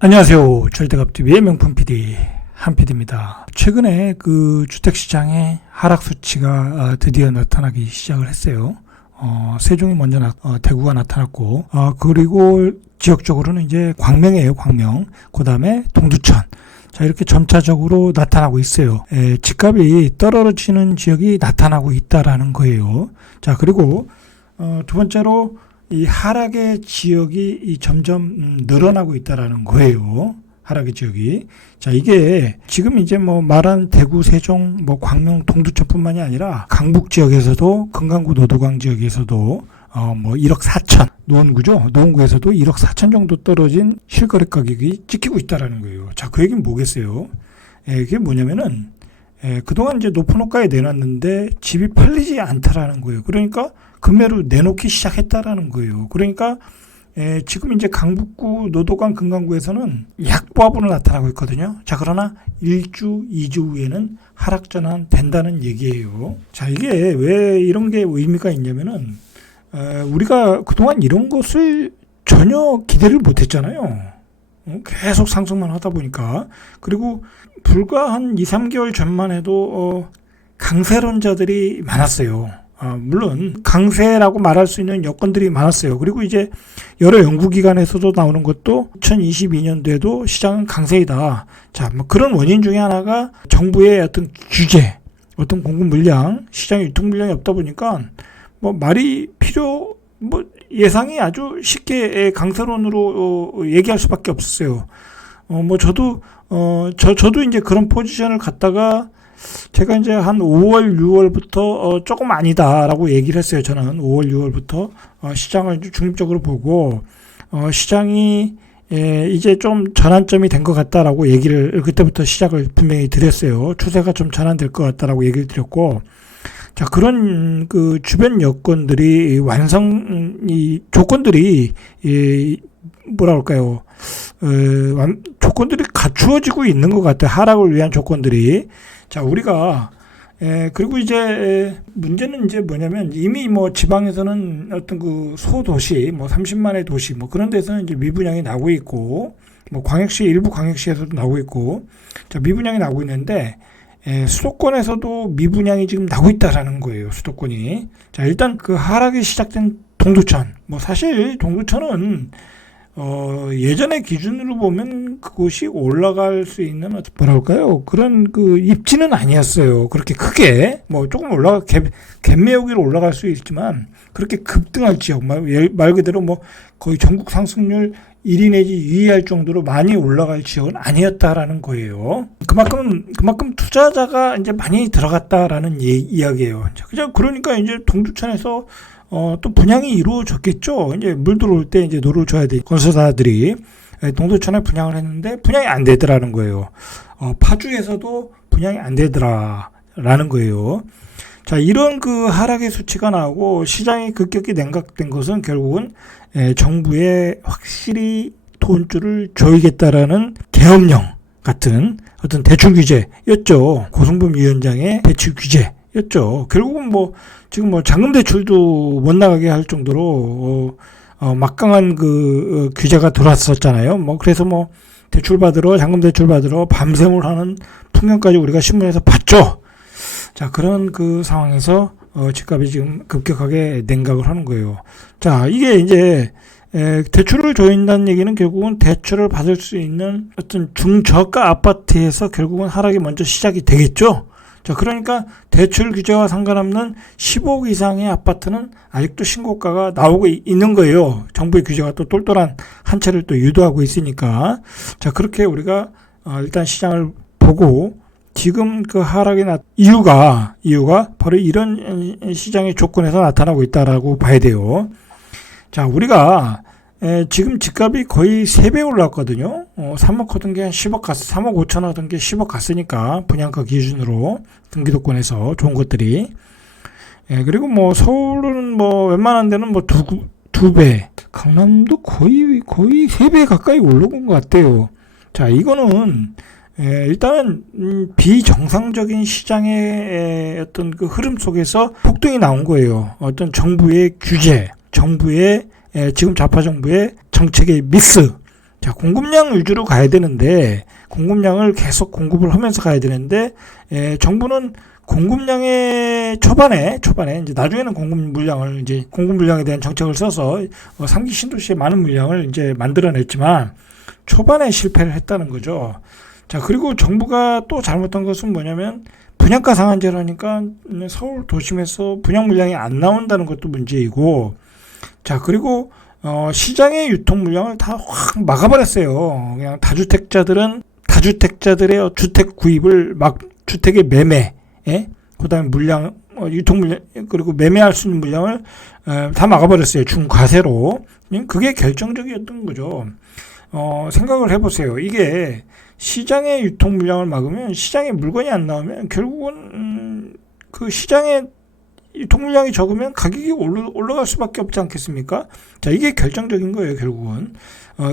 안녕하세요. 절대갑TV의 명품 PD 한PD입니다. 최근에 그 주택시장의 하락 수치가 드디어 나타나기 시작을 했어요. 세종이 먼저 대구가 나타났고, 그리고 지역적으로는 이제 광명이에요, 광명. 그 다음에 동두천. 자, 이렇게 점차적으로 나타나고 있어요. 집값이 떨어지는 지역이 나타나고 있다라는 거예요. 자, 그리고 두 번째로 이 하락의 지역이 점점 늘어나고 있다라는 거예요. 하락의 지역이. 자, 이게 지금 이제 뭐 말한 대구, 세종, 뭐 광명, 동두천뿐만이 아니라 강북 지역에서도 금강구 노도강 지역에서도 뭐 1억 4천, 노원구죠. 노원구에서도 1억 4천 정도 떨어진 실거래 가격이 찍히고 있다라는 거예요. 자, 그 얘기는 뭐겠어요? 이게 뭐냐면은 그동안 이제 높은 호가에 내놨는데 집이 팔리지 않다라는 거예요. 그러니까 금매로 내놓기 시작했다라는 거예요. 그러니까 지금 이제 강북구, 노도강, 금강구에서는 약보합으로 나타나고 있거든요. 자, 그러나 1주, 2주 후에는 하락 전환 된다는 얘기예요. 자, 이게 왜 이런 게 의미가 있냐면은 우리가 그동안 이런 것을 전혀 기대를 못했잖아요. 계속 상승만 하다 보니까. 그리고 불과 한 2, 3개월 전만 해도 강세론자들이 많았어요. 물론 강세라고 말할 수 있는 여건들이 많았어요. 그리고 이제 여러 연구기관에서도 나오는 것도 2022년도에도 시장은 강세이다. 자, 뭐 그런 원인 중에 하나가 정부의 어떤 규제, 어떤 공급 물량, 시장에 유통 물량이 없다 보니까 뭐 말이 뭐 예상이 아주 쉽게 강세론으로 얘기할 수밖에 없었어요. 뭐 저도 이제 그런 포지션을 갖다가 제가 이제 한 5월, 6월부터 조금 아니다라고 얘기를 했어요. 저는 5월, 6월부터 시장을 중립적으로 보고 시장이 이제 좀 전환점이 된 것 같다라고 얘기를 그때부터 시작을 분명히 드렸어요. 추세가 좀 전환될 것 같다라고 얘기를 드렸고, 자, 그런 그 주변 여건들이 이 조건들이 뭐라 그럴까요? 조건들이 갖추어지고 있는 것 같아요. 하락을 위한 조건들이. 자, 우리가 그리고 이제 문제는 이제 뭐냐면 이미 뭐 지방에서는 어떤 그 소도시, 뭐 30만의 도시, 뭐 그런 데서는 이제 미분양이 나고 있고, 뭐 일부 광역시에서도 나오고 있고, 자, 미분양이 나고 있는데 수도권에서도 미분양이 지금 나고 있다라는 거예요. 수도권이. 자, 일단 그 하락이 시작된 동두천. 뭐 사실 동두천은 예전의 기준으로 보면 그곳이 올라갈 수 있는 뭐랄까요? 그런 그 입지는 아니었어요. 그렇게 크게 뭐 조금 갭매우기로 올라갈 수 있지만 그렇게 급등할 지역 말 그대로 뭐 거의 전국 상승률 1위 내지 2위 할 정도로 많이 올라갈 지역은 아니었다라는 거예요. 그만큼 투자자가 이제 많이 들어갔다라는 이야기예요. 자, 그러니까 이제 동두천에서 또 분양이 이루어졌겠죠. 이제 물 들어올 때 이제 노를 줘야 돼. 건설사들이 동두천에 분양을 했는데 분양이 안 되더라는 거예요. 파주에서도 분양이 안 되더라라는 거예요. 자, 이런 그 하락의 수치가 나오고 시장이 급격히 냉각된 것은 결국은 정부의 확실히 돈줄을 조이겠다라는 계엄령 같은 어떤 대출 규제였죠. 고성범 위원장의 대출 규제였죠. 결국은 뭐 지금 뭐 잔금 대출도 못 나가게 할 정도로 막강한 그 규제가 들어왔었잖아요. 뭐 그래서 뭐 잔금 대출 받으러 밤샘을 하는 풍경까지 우리가 신문에서 봤죠. 자, 그런 그 상황에서 집값이 지금 급격하게 냉각을 하는 거예요. 자, 이게 이제 대출을 조인다는 얘기는 결국은 대출을 받을 수 있는 어떤 중저가 아파트에서 결국은 하락이 먼저 시작이 되겠죠. 자, 그러니까 대출 규제와 상관없는 15억 이상의 아파트는 아직도 신고가가 나오고 있는 거예요. 정부의 규제가 또 똘똘한 한 채를 또 유도하고 있으니까. 자, 그렇게 우리가 일단 시장을 보고 지금 그 하락의 이유가 바로 이런 시장의 조건에서 나타나고 있다라고 봐야 돼요. 자, 우리가 지금 집값이 거의 3배 올랐거든요. 3억 하던 게 10억 3억 5천 하던 게 10억 갔으니까 분양가 기준으로 경기도권에서 좋은 것들이. 그리고 뭐 서울은 뭐 웬만한 데는 뭐 두 배, 강남도 거의 3배 가까이 올라온 것 같아요. 자, 이거는 일단은 비정상적인 시장의 어떤 그 흐름 속에서 폭등이 나온 거예요. 어떤 정부의 규제, 정부의 지금 좌파 정부의 정책의 믹스, 자, 공급량 위주로 가야 되는데, 공급량을 계속 공급을 하면서 가야 되는데, 정부는 공급량의 초반에 이제 나중에는 공급 물량에 대한 정책을 써서 3기 신도시에 많은 물량을 이제 만들어냈지만 초반에 실패를 했다는 거죠. 자, 그리고 정부가 또 잘못한 것은 뭐냐면 분양가 상한제라니까 서울 도심에서 분양 물량이 안 나온다는 것도 문제이고, 자, 그리고 시장의 유통 물량을 다 확 막아버렸어요. 그냥 다주택자들의 주택 구입을 주택의 매매, 그다음에 물량, 유통 물량, 그리고 매매할 수 있는 물량을 다 막아버렸어요. 중과세로. 그게 결정적이었던 거죠. 생각을 해보세요. 이게 시장의 유통 물량을 막으면 시장에 물건이 안 나오면 결국은 그 시장에 유통 물량이 적으면 가격이 올라갈 수밖에 없지 않겠습니까? 자, 이게 결정적인 거예요, 결국은.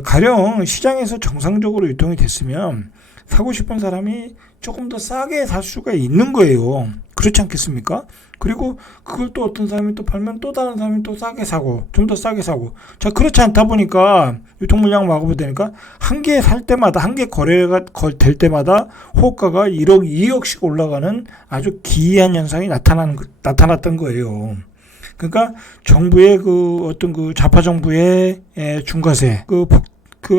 가령 시장에서 정상적으로 유통이 됐으면 사고 싶은 사람이 조금 더 싸게 살 수가 있는 거예요. 그렇지 않겠습니까? 그리고 그걸 또 어떤 사람이 또 팔면 또 다른 사람이 또 싸게 사고, 좀 더 싸게 사고. 자, 그렇지 않다 보니까 유통 물량을 막아보게 되니까 한 개 살 때마다, 한 개 거래가 될 때마다 호가가 1억, 2억씩 올라가는 아주 기이한 현상이 나타났던 거예요. 그러니까 정부의 좌파 정부의 중과세,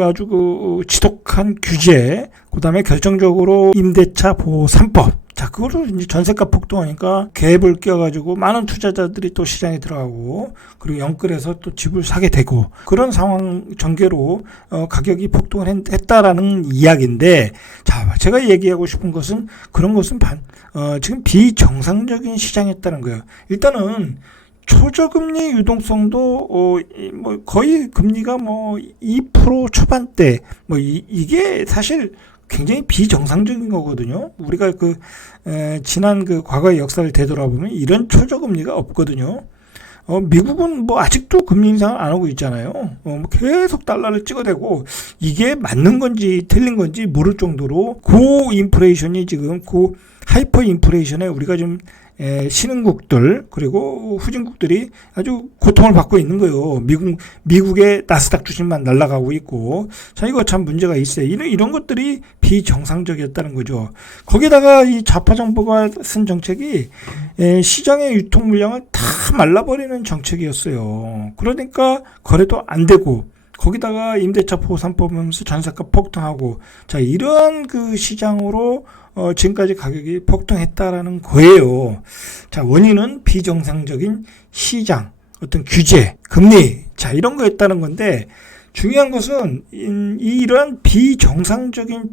아주 지독한 규제, 그 다음에 결정적으로 임대차 보호 3법. 자, 그거를 이제 전세가 폭등하니까 갭을 껴가지고 많은 투자자들이 또 시장에 들어가고, 그리고 영끌해서 또 집을 사게 되고, 그런 상황 전개로 가격이 폭등을 했다라는 이야기인데, 자, 제가 얘기하고 싶은 것은 그런 것은 지금 비정상적인 시장이었다는 거예요. 일단은 초저금리 유동성도 거의 금리가 2% 초반대, 이게 사실 굉장히 비정상적인 거거든요. 우리가 지난 과거의 역사를 되돌아보면 이런 초저금리가 없거든요. 미국은 아직도 금리 인상을 안 하고 있잖아요. 계속 달러를 찍어대고 이게 맞는 건지 틀린 건지 모를 정도로 고인플레이션이 지금 하이퍼 인플레이션에 우리가 좀 신흥국들 그리고 후진국들이 아주 고통을 받고 있는 거예요. 미국의 나스닥 주식만 날아가고 있고, 자, 이거 참 문제가 있어요. 이런 것들이 비정상적이었다는 거죠. 거기다가 이 좌파 정부가 쓴 정책이 시장의 유통 물량을 다 말라버리는 정책이었어요. 그러니까 거래도 안 되고, 거기다가 임대차 보호 3법 하면서 전세가 폭등하고, 자, 이러한 시장으로 지금까지 가격이 폭등했다라는 거예요. 자, 원인은 비정상적인 시장, 어떤 규제, 금리, 자, 이런 거였다는 건데, 중요한 것은 이러한 비정상적인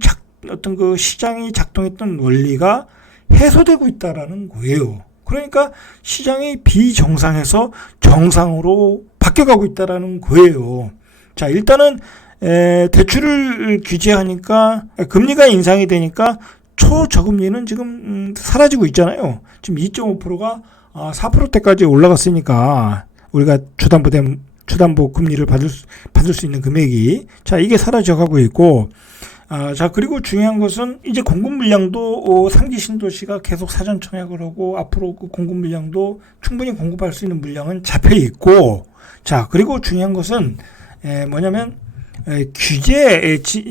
어떤 시장이 작동했던 원리가 해소되고 있다라는 거예요. 그러니까 시장이 비정상에서 정상으로 바뀌어가고 있다라는 거예요. 자, 일단은 대출을 규제하니까 금리가 인상이 되니까 초저금리는 지금 사라지고 있잖아요. 지금 2.5%가 4%대까지 올라갔으니까 우리가 주담보 금리를 받을 수 있는 금액이, 자, 이게 사라져가고 있고, 자, 그리고 중요한 것은 이제 공급 물량도 3기 신도시가 계속 사전 청약을 하고 앞으로 공급 물량도 충분히 공급할 수 있는 물량은 잡혀 있고, 자, 그리고 중요한 것은 뭐냐면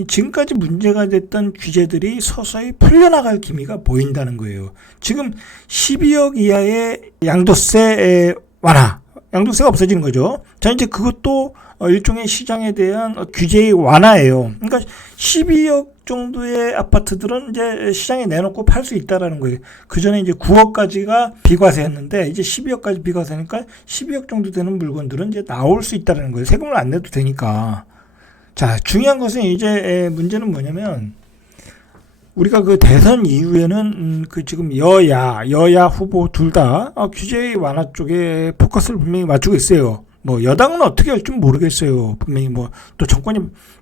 지금까지 문제가 됐던 규제들이 서서히 풀려나갈 기미가 보인다는 거예요. 지금 12억 이하의 양도세 양도세가 없어지는 거죠. 자, 이제 그것도 일종의 시장에 대한 규제의 완화예요. 그러니까 12억 정도의 아파트들은 이제 시장에 내놓고 팔 수 있다라는 거예요. 그 전에 이제 9억까지가 비과세였는데 이제 12억까지 비과세니까 12억 정도 되는 물건들은 이제 나올 수 있다라는 거예요. 세금을 안 내도 되니까. 자, 중요한 것은 이제 문제는 뭐냐면, 우리가 대선 이후에는 지금 여야 후보 둘 다 규제 완화 쪽에 포커스를 분명히 맞추고 있어요. 여당은 어떻게 할지 모르겠어요. 분명히 또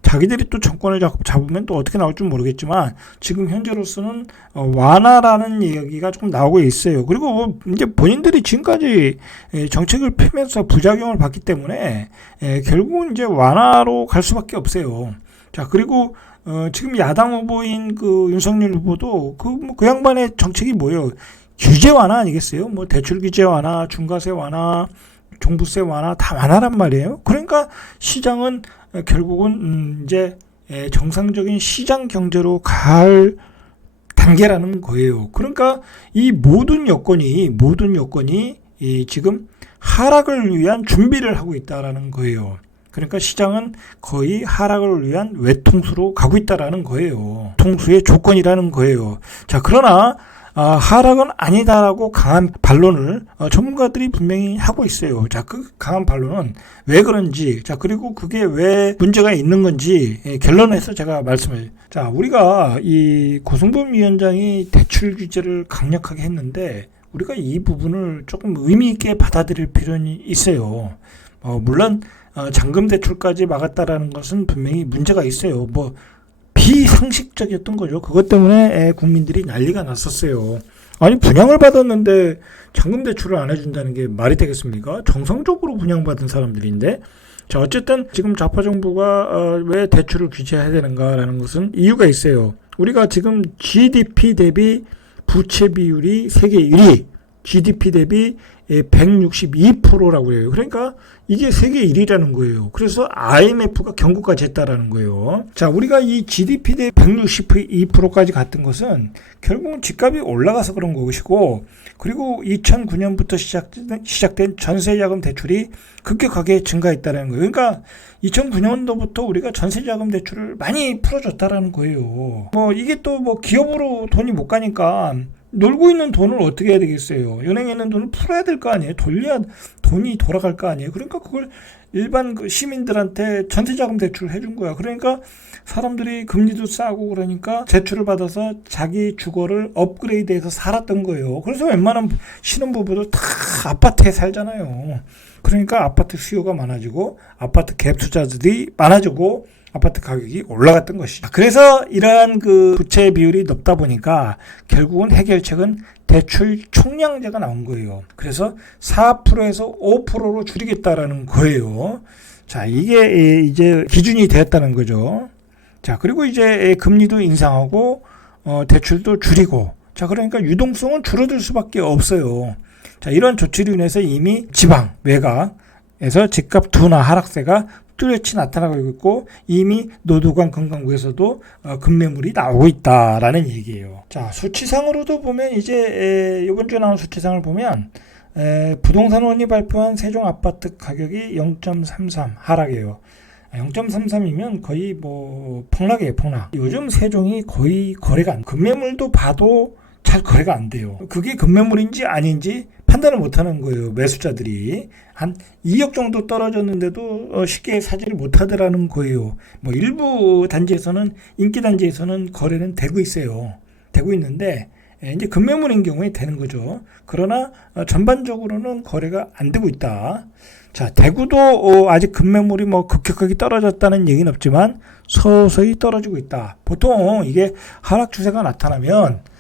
자기들이 또 정권을 잡으면 또 어떻게 나올지 모르겠지만, 지금 현재로서는 완화라는 얘기가 조금 나오고 있어요. 그리고 이제 본인들이 지금까지 정책을 펴면서 부작용을 봤기 때문에 결국은 이제 완화로 갈 수밖에 없어요. 자, 그리고 지금 야당 후보인 윤석열 후보도 그 양반의 정책이 뭐예요? 규제 완화 아니겠어요? 대출 규제 완화, 중과세 완화, 종부세 완화 다 완화란 말이에요. 그러니까 시장은 결국은 이제 정상적인 시장 경제로 갈 단계라는 거예요. 그러니까 이 모든 여건이 지금 하락을 위한 준비를 하고 있다라는 거예요. 그러니까 시장은 거의 하락을 위한 외통수로 가고 있다라는 거예요. 통수의 조건이라는 거예요. 자, 그러나 하락은 아니다라고 강한 반론을 전문가들이 분명히 하고 있어요. 자, 그 강한 반론은 왜 그런지, 자, 그리고 그게 왜 문제가 있는 건지 결론에서 제가 말씀을. 자, 우리가 이 고승범 위원장이 대출 규제를 강력하게 했는데 우리가 이 부분을 조금 의미 있게 받아들일 필요는 있어요. 물론 잔금 대출까지 막았다라는 것은 분명히 문제가 있어요. 비상식적이었던 거죠. 그것 때문에 국민들이 난리가 났었어요. 아니, 분양을 받았는데 잔금 대출을 안 해준다는 게 말이 되겠습니까? 정상적으로 분양받은 사람들인데. 자, 어쨌든 지금 좌파 정부가 왜 대출을 규제해야 되는가라는 것은 이유가 있어요. 우리가 지금 GDP 대비 부채 비율이 세계 1위, GDP 대비 162%라고 해요. 그러니까 이게 세계 1위라는 거예요. 그래서 IMF가 경고까지 했다라는 거예요. 자, 우리가 이 GDP 대 162%까지 갔던 것은 결국은 집값이 올라가서 그런 것이고, 그리고 2009년부터 시작된 전세자금 대출이 급격하게 증가했다는 거예요. 그러니까 2009년도부터 우리가 전세자금 대출을 많이 풀어줬다라는 거예요. 이게 또 기업으로 돈이 못 가니까 놀고 있는 돈을 어떻게 해야 되겠어요? 은행에 있는 돈을 풀어야 될 거 아니에요? 돌려야 돈이 돌아갈 거 아니에요? 그러니까 그걸 일반 시민들한테 전세자금 대출을 해준 거야. 그러니까 사람들이 금리도 싸고 그러니까 대출을 받아서 자기 주거를 업그레이드해서 살았던 거예요. 그래서 웬만한 신혼부부들 다 아파트에 살잖아요. 그러니까 아파트 수요가 많아지고 아파트 갭 투자들이 많아지고 아파트 가격이 올라갔던 것이죠. 그래서 이러한 부채 비율이 높다 보니까 결국은 해결책은 대출 총량제가 나온 거예요. 그래서 4%에서 5%로 줄이겠다라는 거예요. 자, 이게 이제 기준이 되었다는 거죠. 자, 그리고 이제 금리도 인상하고 대출도 줄이고, 자, 그러니까 유동성은 줄어들 수밖에 없어요. 자, 이런 조치로 인해서 이미 지방 외곽에서 집값 둔화 하락세가 뚜렷이 나타나고 있고, 이미 노도관 금강구에서도 급매물이 나오고 있다라는 얘기예요. 자, 수치상으로도 보면 이제 이번 주에 나온 수치상을 보면 부동산원이 발표한 세종 아파트 가격이 0.33 하락이에요. 0.33이면 거의 폭락이에요, 폭락. 요즘 세종이 거의 거래가 안 돼요. 급매물도 봐도 잘 거래가 안 돼요. 그게 급매물인지 아닌지 판단을 못하는 거예요. 매수자들이 한 2억 정도 떨어졌는데도 쉽게 사지를 못하더라는 거예요. 일부 단지에서는, 인기 단지에서는 거래는 되고 있어요. 되고 있는데 이제 급매물인 경우에 되는 거죠. 그러나 전반적으로는 거래가 안 되고 있다. 자, 대구도 아직 급매물이 급격하게 떨어졌다는 얘기는 없지만 서서히 떨어지고 있다. 보통 이게 하락 추세가 나타나면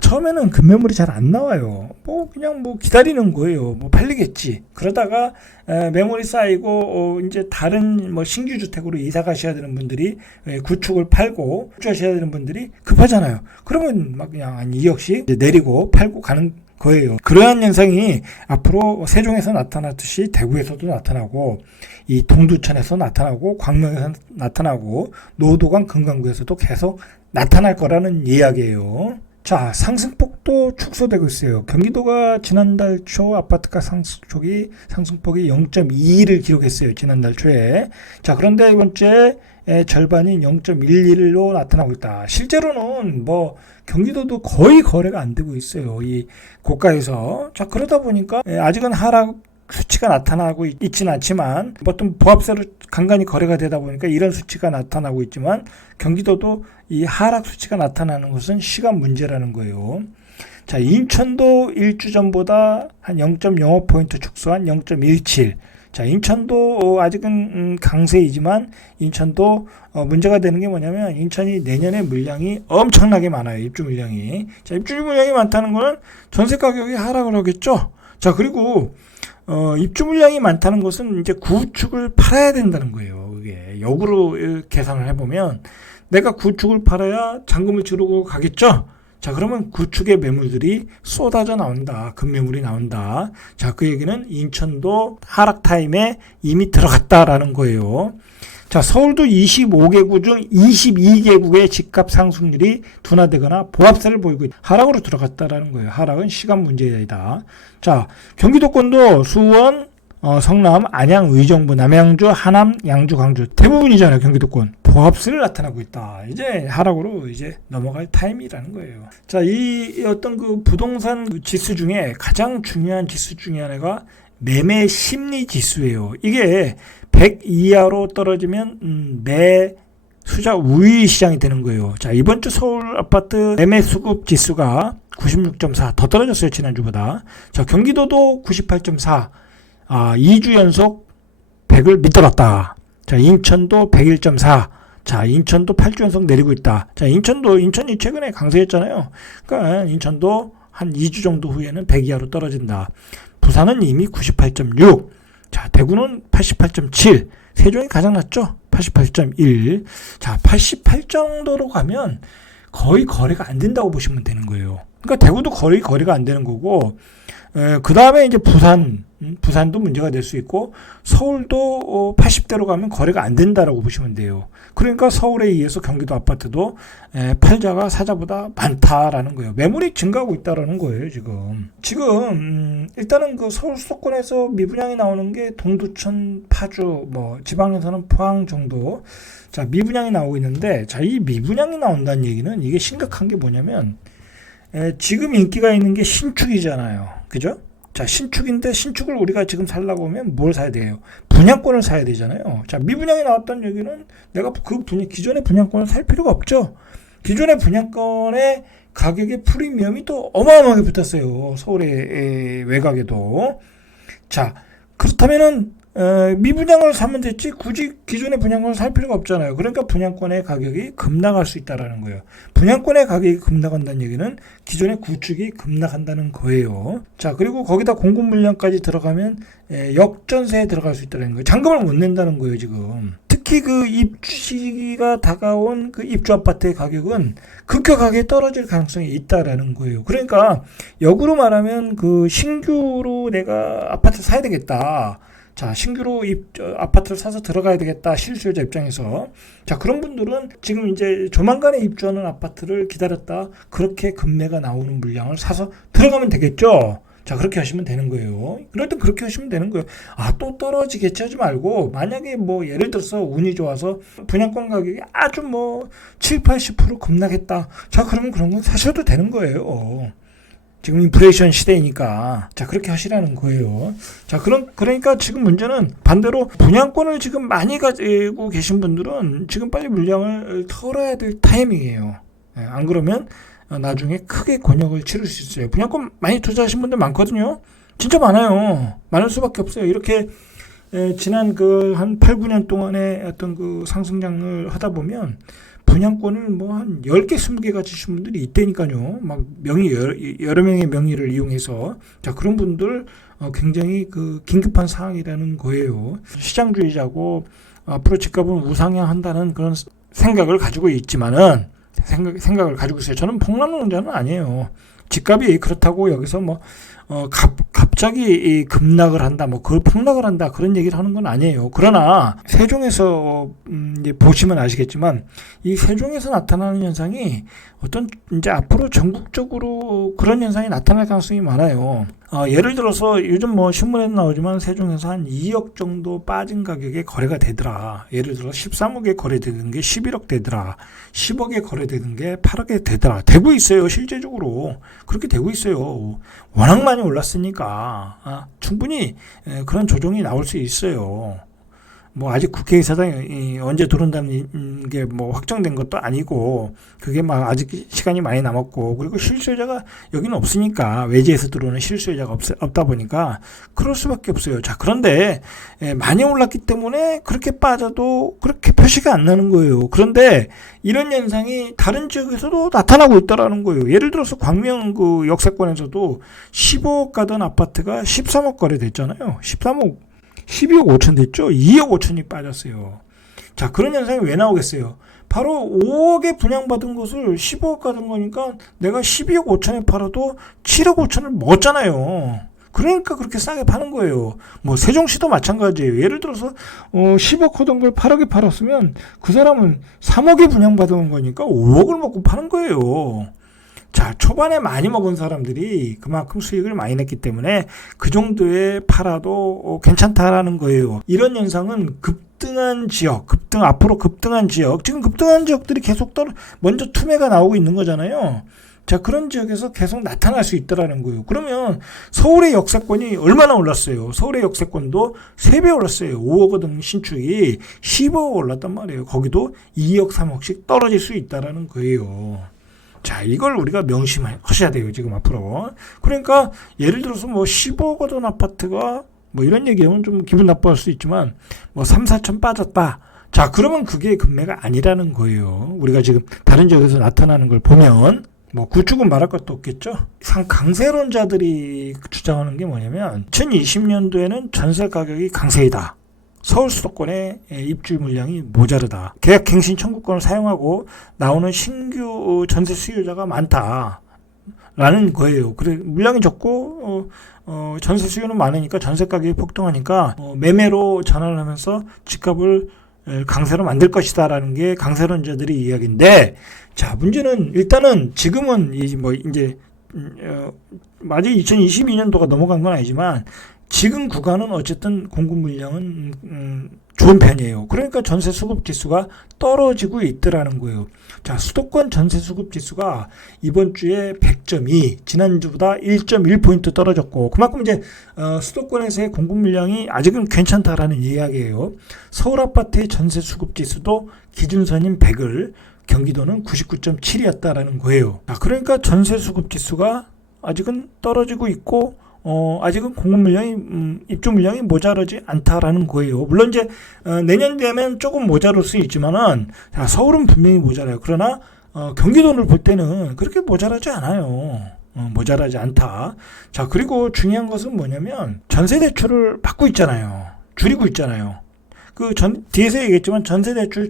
처음에는 급매물이 잘 안 나와요. 그냥 기다리는 거예요. 팔리겠지. 그러다가 매물이 쌓이고 이제 다른 신규 주택으로 이사 가셔야 되는 분들이 구축을 팔고 구축하셔야 되는 분들이 급하잖아요. 그러면 그냥 한 2억씩 내리고 팔고 가는 거예요. 그러한 현상이 앞으로 세종에서 나타났듯이 대구에서도 나타나고, 이 동두천에서 나타나고, 광명에서 나타나고, 노도강 금강구에서도 계속 나타날 거라는 이야기예요. 자, 상승폭도 축소되고 있어요. 경기도가 지난달 초 아파트가 상승폭이 0.22를 기록했어요. 지난달 초에. 자, 그런데 이번 주에 절반인 0.11로 나타나고 있다. 실제로는 경기도도 거의 거래가 안 되고 있어요. 이 고가에서. 자, 그러다 보니까 아직은 하락 수치가 나타나고 있지는 않지만, 어떤 보합세로 간간히 거래가 되다 보니까 이런 수치가 나타나고 있지만, 경기도도 이 하락 수치가 나타나는 것은 시간 문제라는 거예요. 자, 인천도 일주 전보다 한 0.05포인트 축소한 0.17. 자, 인천도 아직은 강세이지만, 인천도 문제가 되는 게 뭐냐면, 인천이 내년에 물량이 엄청나게 많아요. 입주 물량이. 자, 입주 물량이 많다는 거는 전세 가격이 하락을 하겠죠. 자, 그리고 입주 물량이 많다는 것은 이제 구축을 팔아야 된다는 거예요. 이게 역으로 계산을 해보면 내가 구축을 팔아야 잔금을 치르고 가겠죠. 자, 그러면 구축의 매물들이 쏟아져 나온다. 급매물이 나온다. 자, 그 얘기는 인천도 하락 타임에 이미 들어갔다라는 거예요. 자, 서울도 25개구 중 22개국의 집값 상승률이 둔화되거나 보합세를 보이고 하락으로 들어갔다라는 거예요. 하락은 시간 문제이다. 자, 경기도권도 수원, 성남, 안양, 의정부, 남양주, 하남, 양주, 광주 대부분이잖아요. 경기도권 보합세를 나타나고 있다. 이제 하락으로 이제 넘어갈 타임이라는 거예요. 자, 이 어떤 그 부동산 지수 중에 가장 중요한 지수 중에 하나가 매매 심리 지수예요. 이게 100 이하로 떨어지면 매수자 우위 시장이 되는 거예요. 자, 이번 주 서울 아파트 매매 수급 지수가 96.4 더 떨어졌어요. 지난주보다. 자, 경기도도 98.4 2주 연속 100을 밑돌았다. 자, 인천도 101.4. 자, 인천도 8주 연속 내리고 있다. 자, 인천이 최근에 강세였잖아요. 그러니까 인천도 한 2주 정도 후에는 100 이하로 떨어진다. 부산은 이미 98.6. 자, 대구는 88.7. 세종이 가장 낮죠? 88.1. 자, 88 정도로 가면 거의 거래가 안 된다고 보시면 되는 거예요. 그러니까 대구도 거의 거래가 안 되는 거고, 그 다음에 이제 부산도 문제가 될 수 있고, 서울도 80대로 가면 거래가 안 된다라고 보시면 돼요. 그러니까 서울에 의해서 경기도 아파트도 팔자가 사자보다 많다라는 거예요. 매물이 증가하고 있다라는 거예요, 지금. 일단은 그 서울 수도권에서 미분양이 나오는 게 동두천, 파주, 뭐 지방에서는 포항 정도. 자, 미분양이 나오고 있는데, 자, 이 미분양이 나온다는 얘기는 이게 심각한 게 뭐냐면, 지금 인기가 있는 게 신축이잖아요. 그죠? 자, 신축인데 신축을 우리가 지금 살려고 하면 뭘 사야 돼요? 분양권을 사야 되잖아요. 자, 미분양이 나왔다는 얘기는 내가 기존의 분양권을 살 필요가 없죠. 기존의 분양권의 가격의 프리미엄이 또 어마어마하게 붙었어요. 서울의 외곽에도. 자, 그렇다면은 미분양을 사면 됐지 굳이 기존의 분양권을 살 필요가 없잖아요. 그러니까 분양권의 가격이 급락할 수 있다는 거예요. 분양권의 가격이 급락한다는 얘기는 기존의 구축이 급락한다는 거예요. 자, 그리고 거기다 공급 물량까지 들어가면 역전세에 들어갈 수 있다는 거예요. 잔금을 못 낸다는 거예요, 지금. 특히 그 입주 시기가 다가온 그 입주 아파트의 가격은 급격하게 떨어질 가능성이 있다라는 거예요. 그러니까 역으로 말하면 그 신규로 내가 아파트 사야 되겠다. 자, 신규로 아파트를 사서 들어가야 되겠다. 실수요자 입장에서. 자, 그런 분들은 지금 이제 조만간에 입주하는 아파트를 기다렸다. 그렇게 금매가 나오는 물량을 사서 들어가면 되겠죠. 자, 그렇게 하시면 되는 거예요. 그럴 땐 그렇게 하시면 되는 거예요. 또 떨어지겠지 하지 말고, 만약에 뭐 예를 들어서 운이 좋아서 분양권 가격이 아주 뭐 7, 80% 급락했다. 자, 그러면 그런 건 사셔도 되는 거예요. 지금 인플레이션 시대이니까. 자, 그렇게 하시라는 거예요. 자, 그러니까 지금 문제는 반대로 분양권을 지금 많이 가지고 계신 분들은 지금 빨리 물량을 털어야 될 타이밍이에요. 안 그러면 나중에 크게 곤욕을 치를 수 있어요. 분양권 많이 투자하신 분들 많거든요. 진짜 많아요. 많을 수밖에 없어요. 이렇게 지난 그 한 8, 9년 동안의 어떤 그 상승장을 하다 보면 분양권을 뭐 한 10개, 20개 가지신 분들이 있다니까요. 막 여러 명의 명의를 이용해서. 자, 그런 분들 굉장히 그 긴급한 상황이라는 거예요. 시장주의자고 앞으로 집값은 우상향한다는 그런 생각을 가지고 있지만은 생각을 가지고 있어요. 저는 폭락론자는 아니에요. 집값이 그렇다고 여기서 뭐 갑자기 급락을 한다, 뭐 그걸 폭락을 한다 그런 얘기를 하는 건 아니에요. 그러나 세종에서 이제 보시면 아시겠지만 이 세종에서 나타나는 현상이 어떤 이제 앞으로 전국적으로 그런 현상이 나타날 가능성이 많아요. 예를 들어서 요즘 뭐 신문에도 나오지만 세종에서 한 2억 정도 빠진 가격에 거래가 되더라. 예를 들어 13억에 거래되는 게 11억 되더라. 10억에 거래되는 게 8억에 되더라. 되고 있어요. 실제적으로 그렇게 되고 있어요. 워낙 많이 올랐으니까 충분히 그런 조정이 나올 수 있어요. 뭐 아직 국회의사당이 언제 들어온다는 게 뭐 확정된 것도 아니고 그게 막 아직 시간이 많이 남았고 그리고 실수요자가 여기는 없으니까 외지에서 들어오는 실수요자가 없다 보니까 그럴 수밖에 없어요. 자, 그런데 많이 올랐기 때문에 그렇게 빠져도 그렇게 표시가 안 나는 거예요. 그런데 이런 현상이 다른 지역에서도 나타나고 있다라는 거예요. 예를 들어서 광명 그 역세권에서도 15억 가던 아파트가 13억 거래됐잖아요. 12억 5천 됐죠? 2억 5천이 빠졌어요. 자, 그런 현상이 왜 나오겠어요? 바로 5억에 분양받은 것을 15억 가던 거니까 내가 12억 5천에 팔아도 7억 5천을 먹었잖아요. 그러니까 그렇게 싸게 파는 거예요. 뭐 세종시도 마찬가지예요. 예를 들어서 10억 하던 걸 8억에 팔았으면 그 사람은 3억에 분양받은 거니까 5억을 먹고 파는 거예요. 자, 초반에 많이 먹은 사람들이 그만큼 수익을 많이 냈기 때문에 그 정도에 팔아도 괜찮다라는 거예요. 이런 현상은 급등한 지역, 앞으로 급등한 지역, 지금 급등한 지역들이 계속 먼저 투매가 나오고 있는 거잖아요. 자, 그런 지역에서 계속 나타날 수 있다라는 거예요. 그러면 서울의 역세권이 얼마나 올랐어요? 서울의 역세권도 3배 올랐어요. 5억원 신축이 10억 올랐단 말이에요. 거기도 2억, 3억씩 떨어질 수 있다라는 거예요. 자, 이걸 우리가 명심하셔야 돼요, 지금 앞으로. 그러니까, 예를 들어서 10억 원 아파트가, 이런 얘기하면 좀 기분 나빠할 수 있지만, 3, 4천 빠졌다. 자, 그러면 그게 금매가 아니라는 거예요. 우리가 지금 다른 지역에서 나타나는 걸 보면, 구축은 말할 것도 없겠죠? 강세론자들이 주장하는 게 뭐냐면, 2020년도에는 전세 가격이 강세이다. 서울 수도권의 입주 물량이 모자르다. 계약갱신 청구권을 사용하고 나오는 신규 전세 수요자가 많다. 라는 거예요. 그래, 물량이 적고, 전세 수요는 많으니까 전세 가격이 폭등하니까, 매매로 전환을 하면서 집값을 강세로 만들 것이다. 라는 게 강세론자들의 이야기인데, 자, 문제는 일단은 지금은 아직 2022년도가 넘어간 건 아니지만, 지금 구간은 어쨌든 공급 물량은 좋은 편이에요. 그러니까 전세 수급 지수가 떨어지고 있더라는 거예요. 자, 수도권 전세 수급 지수가 이번 주에 100.2, 지난주보다 1.1포인트 떨어졌고, 그만큼 이제 수도권에서의 공급 물량이 아직은 괜찮다라는 이야기예요. 서울 아파트의 전세 수급 지수도 기준선인 100을, 경기도는 99.7이었다라는 거예요. 자, 그러니까 전세 수급 지수가 아직은 떨어지고 있고, 아직은 공급 물량이, 입주 물량이 모자라지 않다라는 거예요. 물론 이제, 내년 되면 조금 모자랄 수 있지만은, 자, 서울은 분명히 모자라요. 그러나, 경기도를 볼 때는 그렇게 모자라지 않아요. 모자라지 않다. 자, 그리고 중요한 것은 뭐냐면, 전세 대출을 받고 있잖아요. 줄이고 있잖아요. 뒤에서 얘기했지만 전세대출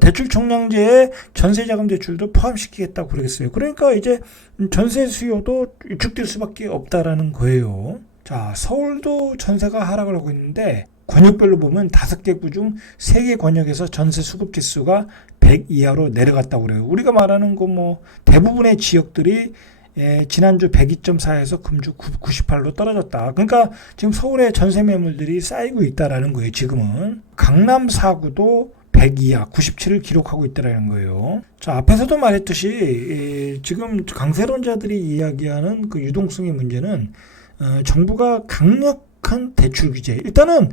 대출 총량제에 전세자금 대출도 포함시키겠다고 그러겠어요. 그러니까 이제 전세 수요도 위축될 수밖에 없다라는 거예요. 자, 서울도 전세가 하락을 하고 있는데, 권역별로 보면 5개 구 중 3개 권역에서 전세 수급 지수가 100 이하로 내려갔다고 그래요. 우리가 말하는 대부분의 지역들이 지난주 102.4에서 금주 98로 떨어졌다. 그러니까 지금 서울의 전세 매물들이 쌓이고 있다라는 거예요. 지금은 강남 4구도 100 이하 97을 기록하고 있다라는 거예요. 자, 앞에서도 말했듯이 지금 강세론자들이 이야기하는 그 유동성의 문제는 정부가 강력한 대출 규제, 일단은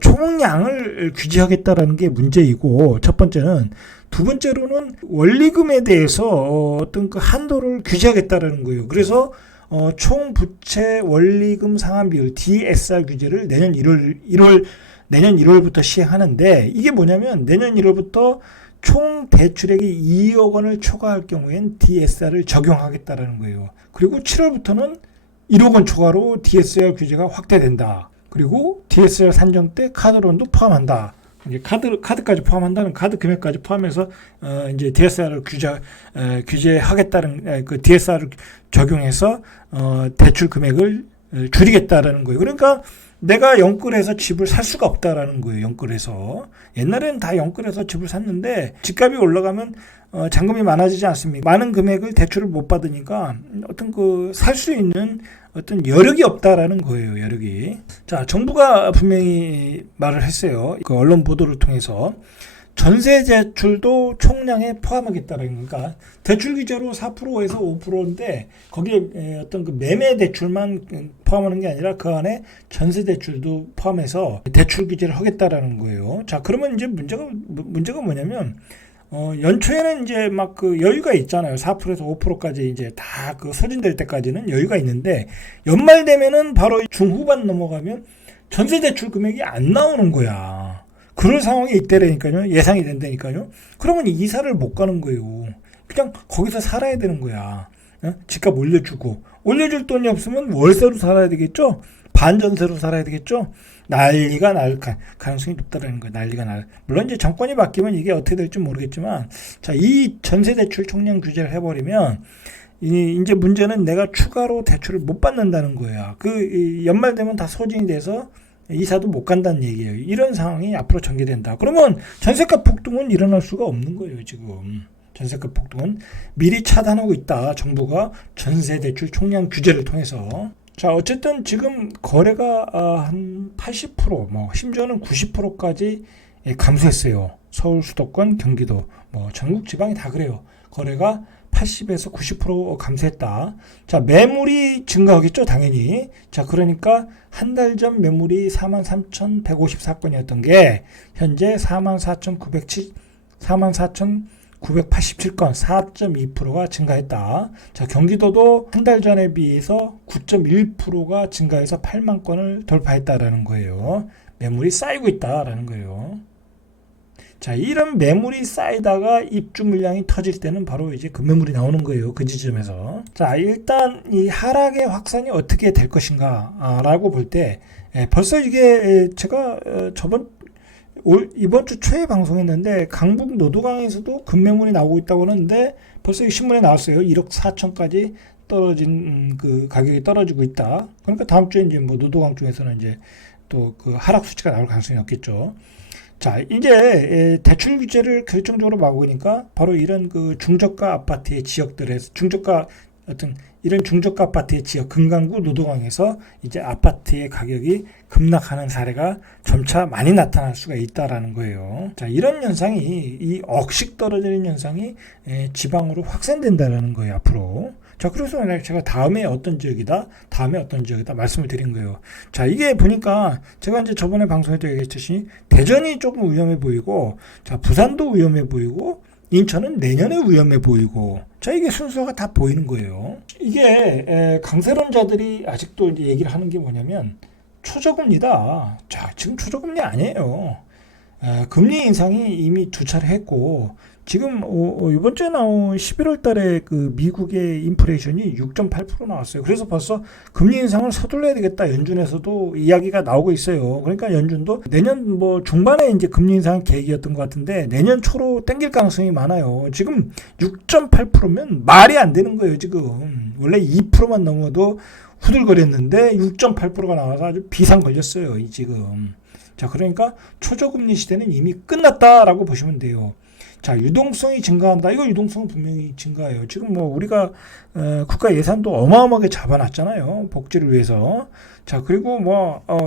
총량을 규제하겠다라는 게 문제이고, 첫 번째는, 두 번째로는 원리금에 대해서 어떤 그 한도를 규제하겠다라는 거예요. 그래서 총 부채 원리금 상환 비율 DSR 규제를 내년 1월부터 시행하는데, 이게 뭐냐면 내년 1월부터 총 대출액이 2억 원을 초과할 경우엔 DSR을 적용하겠다라는 거예요. 그리고 7월부터는 1억 원 초과로 DSR 규제가 확대된다. 그리고 DSR 산정 때 카드론도 포함한다. 이제 카드까지 포함한다는, 카드 금액까지 포함해서 이제 DSR을 규제하겠다는, 그 DSR을 적용해서 대출 금액을 줄이겠다라는 거예요. 그러니까 내가 연끌해서 집을 살 수가 없다라는 거예요. 연끌해서. 옛날에는 다 연끌해서 집을 샀는데, 집값이 올라가면 잔금이 많아지지 않습니까? 많은 금액을 대출을 못 받으니까 어떤 살 수 있는 어떤 여력이 없다라는 거예요. 여력이. 자, 정부가 분명히 말을 했어요. 그 언론 보도를 통해서 전세 대출도 총량에 포함하겠다라는, 그러니까 대출 규제로 4%에서 5%인데 거기에 어떤 그 매매 대출만 포함하는 게 아니라 그 안에 전세 대출도 포함해서 대출 규제를 하겠다라는 거예요. 자, 그러면 이제 문제가 뭐냐면, 연초에는 이제 막 그 여유가 있잖아요. 4%에서 5%까지 이제 다 그 소진될 때까지는 여유가 있는데, 연말 되면은 바로 중후반 넘어가면 전세 대출 금액이 안 나오는 거야. 그럴 상황이 있다라니까요. 예상이 된다니까요. 그러면 이사를 못 가는 거예요. 그냥 거기서 살아야 되는 거야. 집값 올려줄 돈이 없으면 월세로 살아야 되겠죠. 반전세로 살아야 되겠죠. 난리가 날 가능성이 높다라는 거예요. 난리가 날. 물론 이제 정권이 바뀌면 이게 어떻게 될지 모르겠지만, 자, 이 전세 대출 총량 규제를 해버리면 이제 문제는 내가 추가로 대출을 못 받는다는 거야. 연말 되면 다 소진이 돼서 이사도 못 간다는 얘기예요. 이런 상황이 앞으로 전개된다. 그러면 전세가 폭등은 일어날 수가 없는 거예요, 지금. 전세가 폭등은 미리 차단하고 있다. 정부가 전세대출 총량 규제를 통해서. 자, 어쨌든 지금 거래가 한 80%, 심지어는 90%까지 감소했어요. 서울 수도권, 경기도, 전국 지방이 다 그래요. 거래가 80에서 90% 감소했다. 자, 매물이 증가하겠죠, 당연히. 자, 그러니까 한 달 전 매물이 43,154건이었던 게 현재 44,987건, 4.2%가 증가했다. 자, 경기도도 한 달 전에 비해서 9.1%가 증가해서 8만 건을 돌파했다라는 거예요. 매물이 쌓이고 있다라는 거예요. 자, 이런 매물이 쌓이다가 입주 물량이 터질 때는 바로 이제 급매물이 나오는 거예요. 그 지점에서. 자, 일단 이 하락의 확산이 어떻게 될 것인가 라고 볼 때 벌써 이게 제가 이번 주 초에 방송했는데 강북 노도강에서도 급매물이 나오고 있다고 하는데 벌써 이 신문에 나왔어요. 1억 4천까지 떨어진 그 가격이 떨어지고 있다. 그러니까 다음 주에 이제 노도강 쪽에서는 이제 또 그 하락 수치가 나올 가능성이 없겠죠. 자, 이제 대출 규제를 결정적으로 막으니까 바로 이런 그 중저가 아파트의 지역들에서 이런 중저가 아파트의 지역 금강구 노도강에서 이제 아파트의 가격이 급락하는 사례가 점차 많이 나타날 수가 있다라는 거예요. 자, 이런 현상이 이 억씩 떨어지는 현상이 지방으로 확산된다라는 거예요, 앞으로. 자, 그래서 제가 다음에 어떤 지역이다 말씀을 드린 거예요. 자, 이게 보니까 제가 이제 저번에 방송에도 얘기했듯이 대전이 조금 위험해 보이고, 자, 부산도 위험해 보이고, 인천은 내년에 위험해 보이고, 자, 이게 순서가 다 보이는 거예요. 이게 강세론자들이 아직도 이제 얘기를 하는 게 뭐냐면 초저금리다. 자, 지금 초저금리 아니에요. 금리 인상이 이미 2차례 했고, 지금 이번 주에 나온 11월 달에 그 미국의 인플레이션이 6.8% 나왔어요. 그래서 벌써 금리 인상을 서둘러야 되겠다. 연준에서도 이야기가 나오고 있어요. 그러니까 연준도 내년 중반에 이제 금리 인상 계획이었던 것 같은데 내년 초로 땡길 가능성이 많아요. 지금 6.8%면 말이 안 되는 거예요, 지금. 원래 2%만 넘어도 후들거렸는데 6.8%가 나와서 아주 비상 걸렸어요, 지금. 자, 그러니까 초저금리 시대는 이미 끝났다라고 보시면 돼요. 자, 유동성이 증가한다. 이거 유동성은 분명히 증가해요. 지금 우리가 국가 예산도 어마어마하게 잡아놨잖아요. 복지를 위해서. 자, 그리고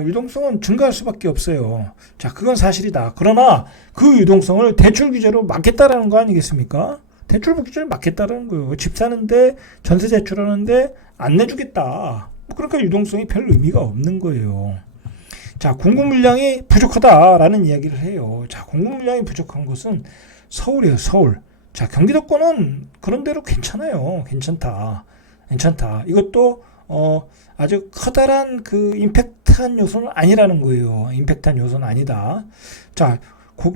유동성은 증가할 수밖에 없어요. 자, 그건 사실이다. 그러나 그 유동성을 대출 규제로 막겠다라는 거 아니겠습니까? 대출 규제를 막겠다라는 거예요. 집 사는데 전세 대출하는데 안 내주겠다. 그러니까 유동성이 별 의미가 없는 거예요. 자, 공급 물량이 부족하다라는 이야기를 해요. 자, 공급 물량이 부족한 것은 서울이에요, 서울. 자, 경기도권은 그런 대로 괜찮아요. 괜찮다. 이것도 아주 커다란 그 임팩트한 요소는 아니라는 거예요. 임팩트한 요소는 아니다. 자,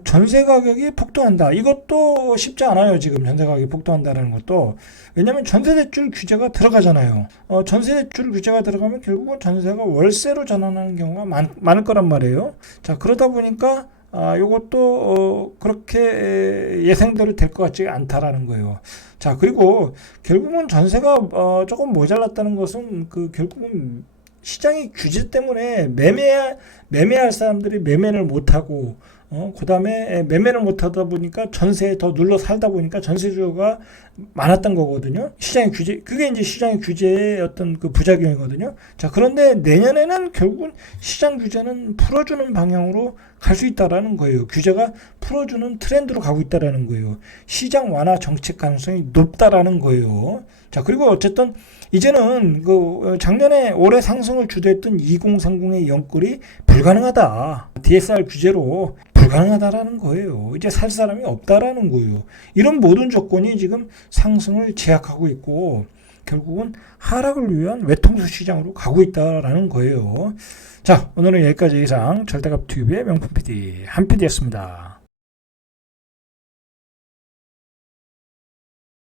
전세 가격이 폭등한다. 이것도 쉽지 않아요. 지금 전세 가격이 폭등한다는 것도. 왜냐하면 전세대출 규제가 들어가잖아요. 전세대출 규제가 들어가면 결국은 전세가 월세로 전환하는 경우가 많을 거란 말이에요. 자, 그러다 보니까 요것도 그렇게 예상대로 될 것 같지 않다라는 거예요. 자, 그리고 결국은 전세가 조금 모자랐다는 것은 결국은 시장의 규제 때문에 매매할 사람들이 매매를 못하고 그 다음에 매매를 못하다 보니까 전세에 더 눌러 살다 보니까 전세주가 많았던 거거든요. 시장의 규제, 그게 이제 시장의 규제의 어떤 그 부작용이거든요. 자, 그런데 내년에는 결국은 시장 규제는 풀어주는 방향으로 갈 수 있다라는 거예요. 규제가 풀어주는 트렌드로 가고 있다라는 거예요. 시장 완화 정책 가능성이 높다라는 거예요. 자, 그리고 어쨌든 이제는 작년에 올해 상승을 주도했던 2030의 영끌이 불가능하다. DSR 규제로 불가능하다라는 거예요. 이제 살 사람이 없다라는 거예요. 이런 모든 조건이 지금 상승을 제약하고 있고 결국은 하락을 위한 외통수 시장으로 가고 있다라는 거예요. 자, 오늘은 여기까지 이상 절대값TV의 명품 PD 한 PD였습니다.